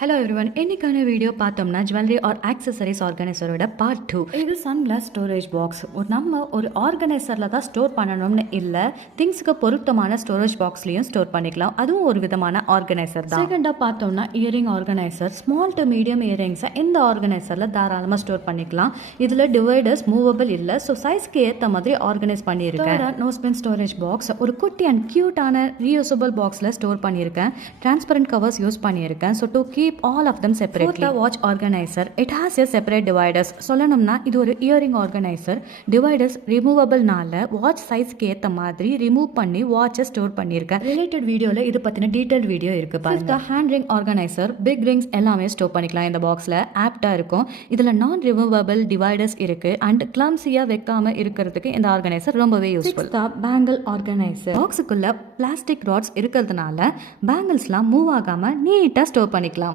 Hello everyone, இன்னைக்கான video பார்த்தோம்னா jewellery R accessories ஆர்கனைசரோட part 2. இது சன்கிளாஸ் ஸ்டோரேஜ் பாக்ஸ். நம்ம ஒரு ஆர்கனைசரில் தான் ஸ்டோர் பண்ணணும்னு இல்லை, திங்ஸுக்கு பொருத்தமான ஸ்டோரேஜ் பாக்ஸ்லையும் ஸ்டோர் பண்ணிக்கலாம். அதுவும் ஒரு விதமான ஆர்கனைசர் தான். செகண்டாக பார்த்தோம்னா earring organiser. Small to medium இயரிங்ஸை இந்த ஆர்கனைசரில் தாராளமாக ஸ்டோர் பண்ணிக்கலாம். இதில் டிவைடர்ஸ் மூவபிள் இல்லை, ஸோ சைஸ்க்கு ஏற்ற மாதிரி ஆர்கனைஸ் பண்ணியிருக்கேன். நோஸ்பின் ஸ்டோரேஜ் பாக்ஸ் ஒரு குட்டி அண்ட் கியூட்டான ரீயூசபிள் பாக்ஸில் ஸ்டோர் பண்ணியிருக்கேன். டிரான்ஸ்பரண்ட் கவர்ஸ் யூஸ் பண்ணியிருக்கேன். So to keep all of them separately. The watch organizer, it has a separate dividers. சொல்லணும்னா இது ஒரு இயரிங் ஆர்கனைசர். டிவைடர்ஸ் ரிமூவபிள்னால வாட்ச் சைஸ்க்கு ஏற்ற மாதிரி ரிமூவ் பண்ணி வாட்சை ஸ்டோர் பண்ணியிருக்கேன். ரிலேட்டட் வீடியோவில் இது பற்றின டீட்டெயில் வீடியோ இருக்குது பாருங்க. Hand ring organiser, big rings எல்லாமே ஸ்டோர் பண்ணிக்கலாம். இந்த பாக்ஸில் ஆப்டாக இருக்கும். இதில் நான் ரிமூவபிள் டிவைடர்ஸ் இருக்குது அண்ட் கிளம்ஸியாக வைக்காம இருக்கிறதுக்கு இந்த ஆர்கனைசர் ரொம்பவே யூஸ்ஃபுல். பேங்கிள் ஆர்கனைசர், பாக்ஸுக்குள்ள பிளாஸ்டிக் ராட்ஸ் இருக்கிறதுனால பேங்கிள்ஸ்லாம் மூவ் ஆகாமல் நீட்டாக ஸ்டோர் பண்ணிக்கலாம்.